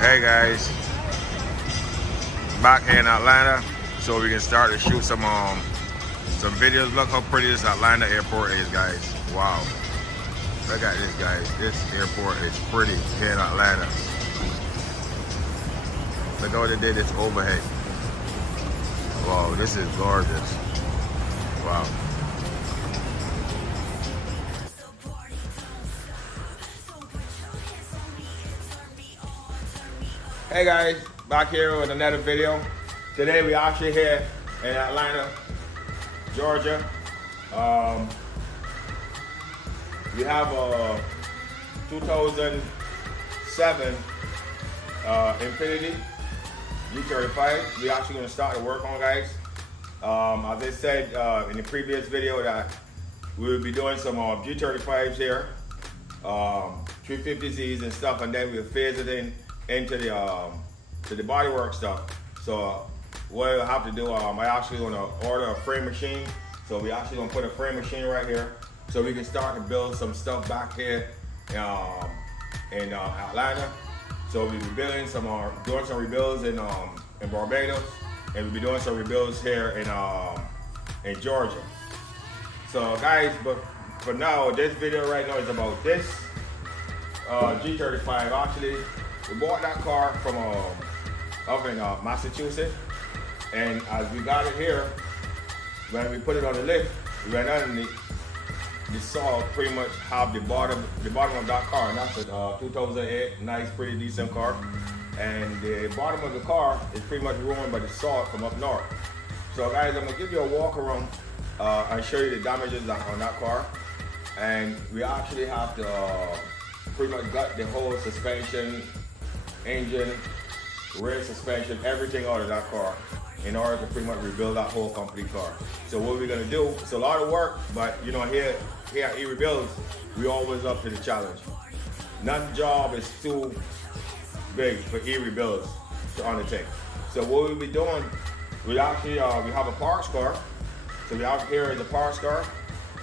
Hey guys, back here in Atlanta, so we can start to shoot some videos. Look how pretty this Atlanta airport is, guys. Wow, look at this, guys. This airport is pretty here in Atlanta. Look how they did this overhead. Wow, this is gorgeous. Wow. Hey guys, back here with another video. Today we actually here in Atlanta, Georgia. We have a 2007 Infiniti G35. We actually gonna start the work on, guys. As I said in the previous video that we will be doing some G35s here, 350Zs and stuff, and then we'll phase it into the bodywork stuff. So what we'll have to do, I actually gonna order a frame machine. So we actually gonna put a frame machine right here, so we can start to build some stuff back here in Atlanta. So we'll be building doing some rebuilds in Barbados, and we'll be doing some rebuilds here in Georgia. So guys, but for now, this video right now is about this G35. Actually, we bought that car from up in Massachusetts, and as we got it here, when we put it on the lift, we went underneath. We saw pretty much have the bottom of that car, and that's a 2008, nice, pretty decent car. And the bottom of the car is pretty much ruined by the salt from up north. So guys, I'm gonna give you a walk around and show you the damages on that car. And we actually have to pretty much gut the whole suspension, engine, rear suspension, everything out of that car in order to pretty much rebuild that whole complete car. So what we're gonna do, it's a lot of work, but you know, here at E-Rebuilds, we always up to the challenge. None job is too big for E-Rebuilds to undertake. So what we'll be doing, we actually we have a parts car. So we out here is a parts car.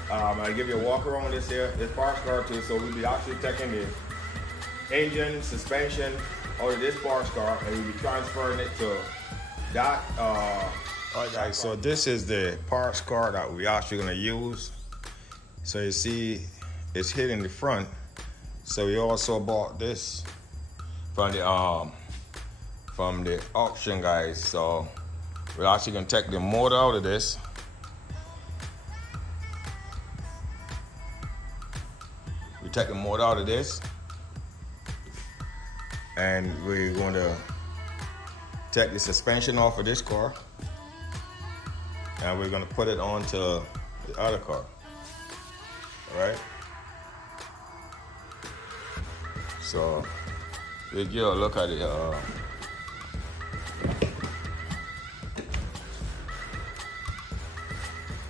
I'll give you a walk around this parts car too. So we'll be actually taking the engine, suspension out of this parts car, and we'll be transferring it to that. Alright guys, so this is the parts car that we actually gonna use. So you see, it's hitting the front. So we also bought this from the auction, guys. So we're actually gonna take the motor out of this. We take the motor out of this, and we're going to take the suspension off of this car, and we're going to put it onto the other car. All right. So we'll give a look at it.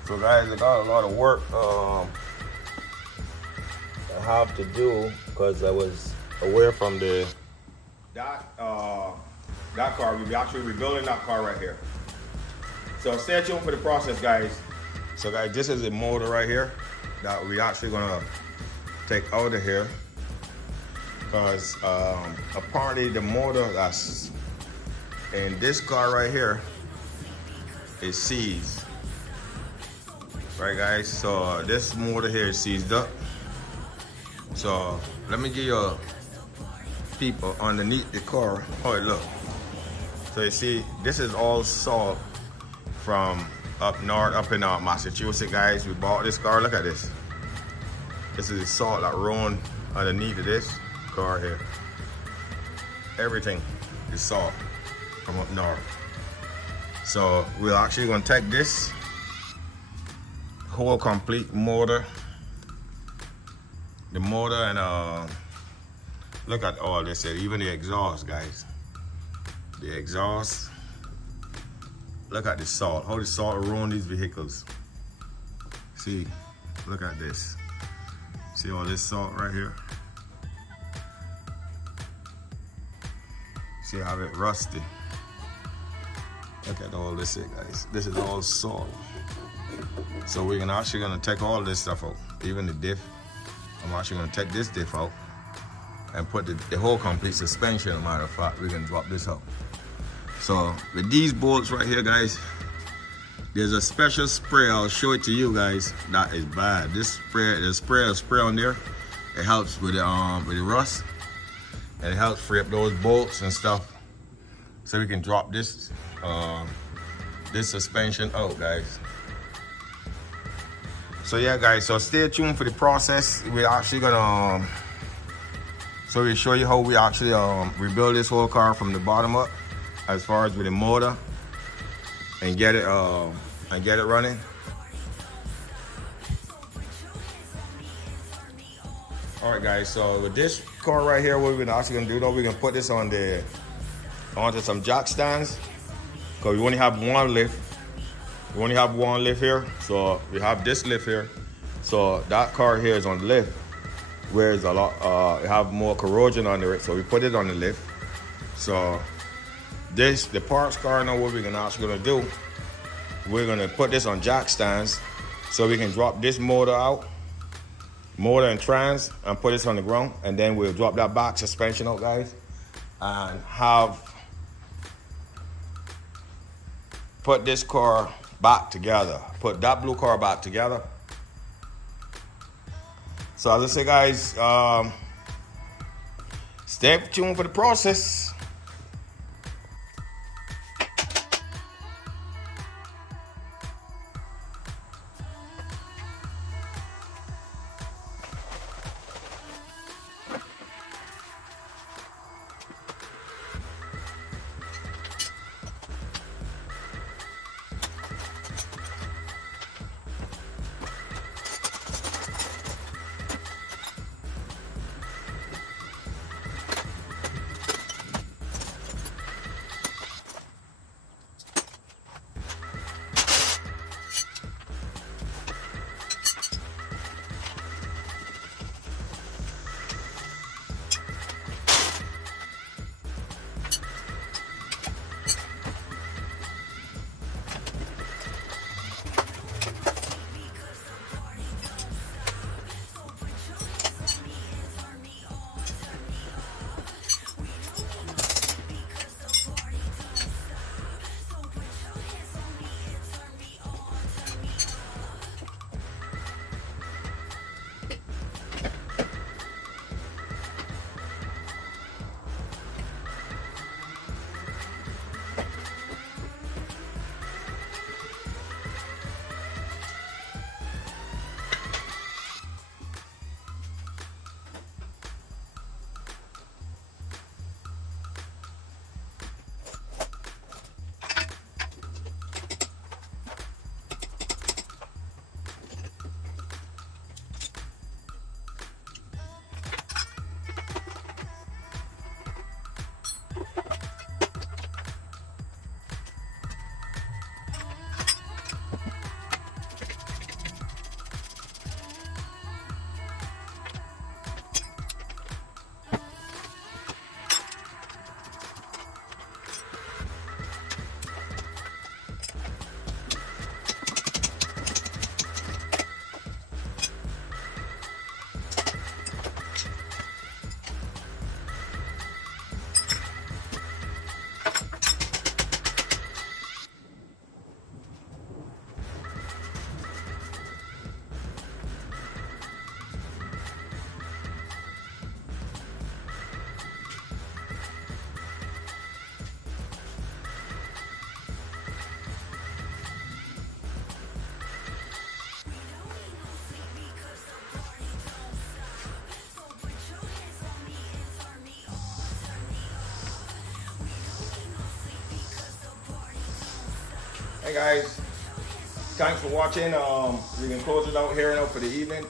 So guys, I got a lot of work I have to do because I was away from that car. We'll be actually rebuilding that car right here. So stay tuned for the process, guys. So guys, this is the motor right here that we actually gonna take out of here, because apparently the motor that's in this car right here is seized. Right guys, so this motor here is seized up. So let me give you a peep underneath the car how it looks. So you see, this is all salt from up north, up in Massachusetts, guys. We bought this car. Look at this. This is the salt that ruined underneath of this car here. Everything is salt from up north. So we're actually gonna take this whole complete motor, the motor, and look at all this here, even the exhaust, guys. The exhaust. Look at the salt, how the salt ruined these vehicles. See, look at this. See all this salt right here? See how it rusty. Look at all this here, guys. This is all salt. So we're actually gonna take all this stuff out, even the diff. I'm actually gonna take this diff out, and put the whole complete suspension. As a matter of fact, we can drop this out. So with these bolts right here, guys, there's a special spray. I'll show it to you guys. That is bad. This spray, the spray on there, it helps with the rust, and it helps free up those bolts and stuff. So we can drop this this suspension out, guys. So yeah, guys, so stay tuned for the process. We're actually gonna so we'll show you how we actually rebuild this whole car from the bottom up, as far as with the motor, and get it running. All right, guys, so with this car right here, what we're actually gonna do though, we're gonna put this onto some jack stands, because we only have one lift. We only have one lift here, so we have this lift here. So that car here is on the lift, whereas a lot it have more corrosion under it, so we put it on the lift. So the parts car, now what we're actually gonna do, we're gonna put this on jack stands, so we can drop this motor out, motor and trans, and put this on the ground, and then we'll drop that back suspension out, guys, and put this car back together, put that blue car back together. So as I say, guys, stay tuned for the process. Hey guys, thanks for watching. We can close it out here now for the evening.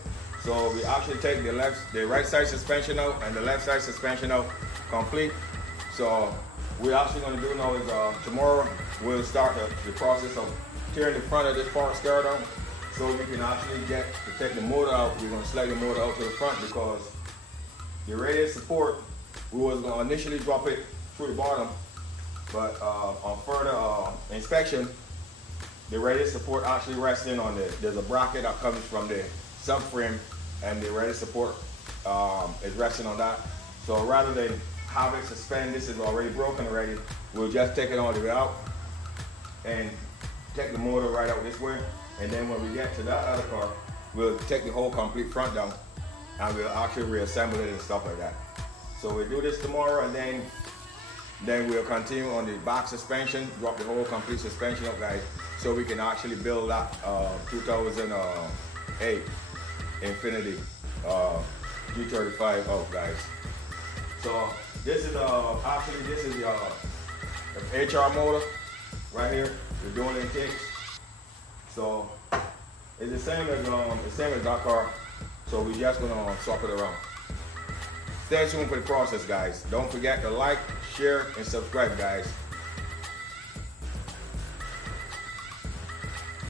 So we actually take the right side suspension out and the left side suspension out complete. So we're actually going to do now is tomorrow we'll start the process of tearing the front of this parts car down, so we can actually take the motor out. We're going to slide the motor out to the front, because the radius support, we was going to initially drop it through the bottom, but on further inspection, the radius support actually rests in on there's a bracket that comes from the subframe, and the radius support is resting on that. So rather than have it suspend, this is already broken already, we'll just take it all the way out and take the motor right out this way. And then when we get to that other car, we'll take the whole complete front down and we'll actually reassemble it and stuff like that. So we'll do this tomorrow, and then we'll continue on the back suspension, drop the whole complete suspension up, guys, so we can actually build that 2008 Infiniti G35 out, guys. So this is actually this is the HR motor right here. We're doing it in kicks. So it's the same as that car. So we just gonna swap it around. Stay tuned for the process, guys. Don't forget to like, share, and subscribe, guys.